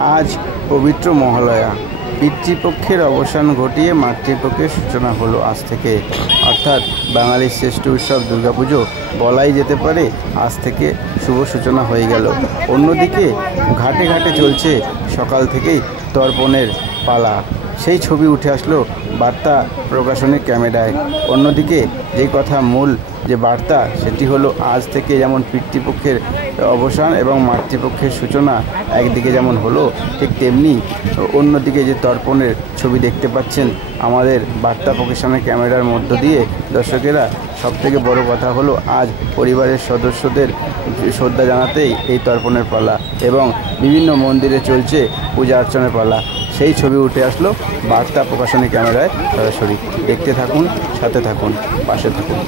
আজ পবিত্র মহালয়া। পিতৃপক্ষের অবসান ঘটিয়ে মাতৃপক্ষের সূচনা হলো আজ থেকে, অর্থাৎ বাঙালির শ্রেষ্ঠ উৎসব দুর্গাপুজো বলাই যেতে পারে আজ থেকে শুভ সূচনা হয়ে গেল। অন্যদিকে ঘাটে ঘাটে চলছে সকাল থেকেই তর্পণের পালা। সেই ছবি উঠে আসলো বার্তা প্রকাশনের ক্যামেরায়। অন্যদিকে যে কথা মূল যে বার্তা, সেটি হলো আজ থেকে যেমন পিতৃপক্ষের অবসান এবং মাতৃপক্ষের সূচনা একদিকে যেমন হলো, ঠিক তেমনি অন্যদিকে যে তর্পণের ছবি দেখতে পাচ্ছেন আমাদের বার্তা প্রকাশনের ক্যামেরার মধ্য দিয়ে দর্শকেরা, সবথেকে বড় কথা হলো আজ পরিবারের সদস্যদের শ্রদ্ধা জানাতেই এই তর্পণের পালা এবং বিভিন্ন মন্দিরে চলছে পূজা অর্চনার পালা। সেই ছবি উঠে আসলো বার্তা প্রকাশনী ক্যামেরায় সরাসরি। দেখতে থাকুন, সাথে থাকুন, পাশে থাকুন।